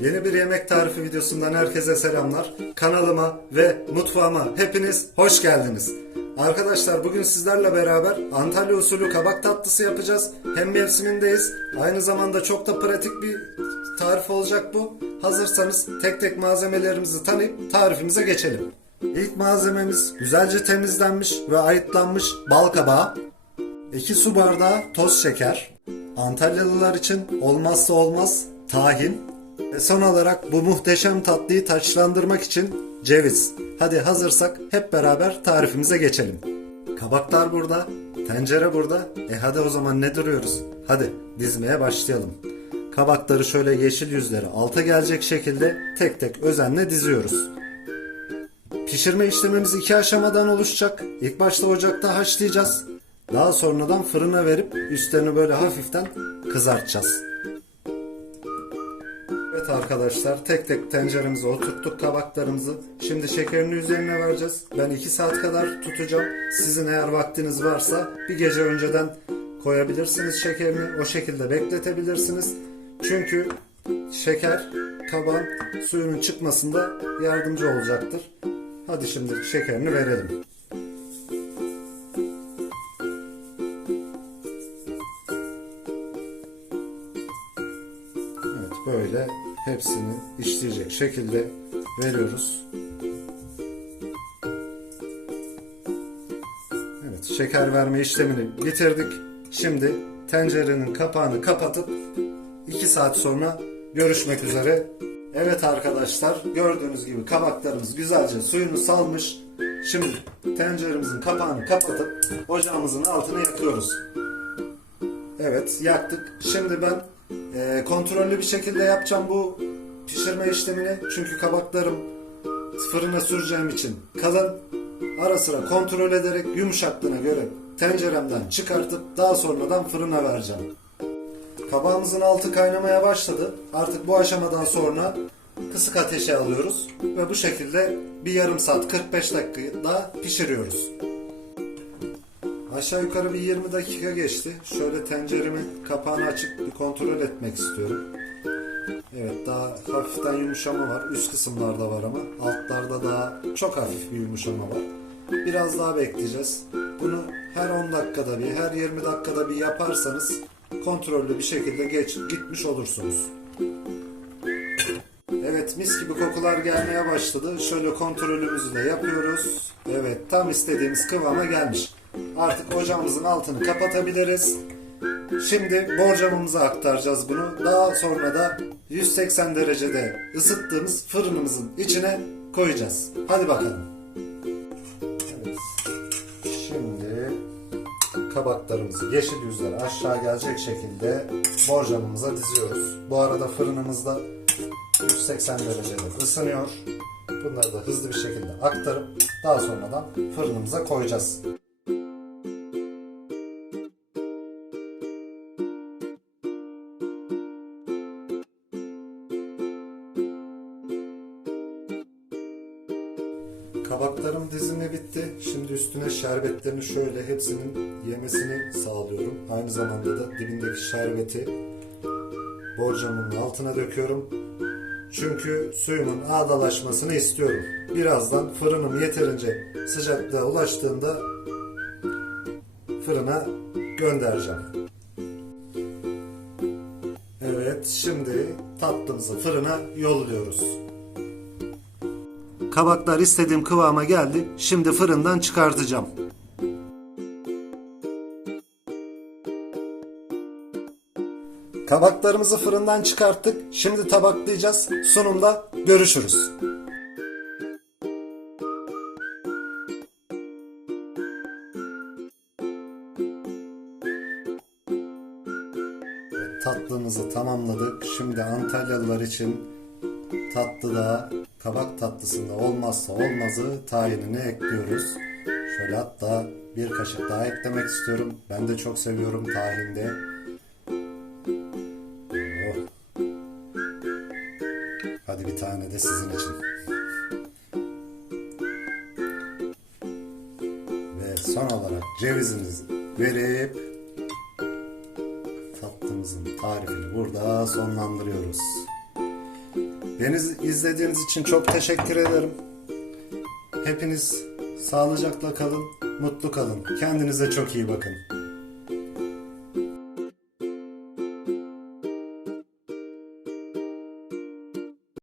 Yeni bir yemek tarifi videosundan herkese selamlar. Kanalıma ve mutfağıma hepiniz hoş geldiniz. Arkadaşlar bugün sizlerle beraber Antalya usulü kabak tatlısı yapacağız. Hem mevsimindeyiz. Aynı zamanda çok da pratik bir tarif olacak bu. Hazırsanız tek tek malzemelerimizi tanıyıp tarifimize geçelim. İlk malzememiz güzelce temizlenmiş ve ayıtlanmış bal kabağı. 2 su bardağı toz şeker. Antalyalılar için olmazsa olmaz tahin. Ve son olarak bu muhteşem tatlıyı taçlandırmak için ceviz. Hadi hazırsak hep beraber tarifimize geçelim. Kabaklar burada, tencere burada. E hadi o zaman ne duruyoruz? Hadi dizmeye başlayalım. Kabakları şöyle yeşil yüzleri alta gelecek şekilde tek tek özenle diziyoruz. Pişirme işlemimiz iki aşamadan oluşacak. İlk başta ocakta haşlayacağız. Daha sonradan fırına verip üstlerini böyle hafiften kızartacağız. Evet arkadaşlar tek tek tenceremize oturttuk kabaklarımızı. Şimdi şekerini üzerine vereceğiz. Ben 2 saat kadar tutacağım. Sizin eğer vaktiniz varsa bir gece önceden koyabilirsiniz şekerini. O şekilde bekletebilirsiniz. Çünkü şeker kabağın suyunun çıkmasında yardımcı olacaktır. Hadi şimdi şekerini verelim. Böyle hepsini işleyecek şekilde veriyoruz. Evet şeker verme işlemini bitirdik. Şimdi tencerenin kapağını kapatıp 2 saat sonra görüşmek üzere. Evet arkadaşlar gördüğünüz gibi kabaklarımız güzelce suyunu salmış. Şimdi tenceremizin kapağını kapatıp ocağımızın altını yakıyoruz. Evet yaktık. Şimdi ben e, kontrollü bir şekilde yapacağım bu pişirme işlemini. Çünkü kabaklarım fırına süreceğim için kalın. Ara sıra kontrol ederek yumuşaklığına göre tenceremden çıkartıp daha sonradan fırına vereceğim. Kabağımızın altı kaynamaya başladı. Artık bu aşamadan sonra kısık ateşe alıyoruz ve bu şekilde bir yarım saat 45 dakika daha pişiriyoruz. Aşağı yukarı bir 20 dakika geçti. Şöyle tenceremin kapağını açıp bir kontrol etmek istiyorum. Evet daha hafiften yumuşama var. Üst kısımlarda var ama altlarda daha çok hafif bir yumuşama var. Biraz daha bekleyeceğiz. Bunu her 10 dakikada bir, her 20 dakikada bir yaparsanız kontrollü bir şekilde geç gitmiş olursunuz. Evet mis gibi kokular gelmeye başladı. Şöyle kontrolümüzü de yapıyoruz. Evet tam istediğimiz kıvama gelmiş. Artık ocağımızın altını kapatabiliriz. Şimdi borcamımıza aktaracağız bunu. Daha sonra da 180 derecede ısıttığımız fırınımızın içine koyacağız. Hadi bakalım. Şimdi kabaklarımızı yeşil yüzleri aşağı gelecek şekilde borcamımıza diziyoruz. Bu arada fırınımızda 180 derecede ısınıyor. Bunları da hızlı bir şekilde aktarıp daha sonradan fırınımıza koyacağız. Kabaklarım dizimi bitti. Şimdi üstüne şerbetlerini şöyle hepsinin yemesini sağlıyorum. Aynı zamanda da dibindeki şerbeti borcamın altına döküyorum. Çünkü suyumun ağdalaşmasını istiyorum. Birazdan fırınım yeterince sıcaklığa ulaştığında fırına göndereceğim. Evet, şimdi tatlımızı fırına yolluyoruz. Kabaklar istediğim kıvama geldi. Şimdi fırından çıkartacağım. Kabaklarımızı fırından çıkarttık. Şimdi tabaklayacağız. Sunumda görüşürüz. Tatlımızı tamamladık. Şimdi Antalyalılar için tatlıda, kabak tatlısında olmazsa olmazı tayinini ekliyoruz. Şöyle hatta bir kaşık daha eklemek istiyorum. Ben de çok seviyorum tahinde. Oh. Hadi bir tane de sizin için. Ve son olarak cevizimizi verip tatlımızın tarifini burada sonlandırıyoruz. Beni izlediğiniz için çok teşekkür ederim. Hepiniz sağlıcakla kalın, mutlu kalın. Kendinize çok iyi bakın.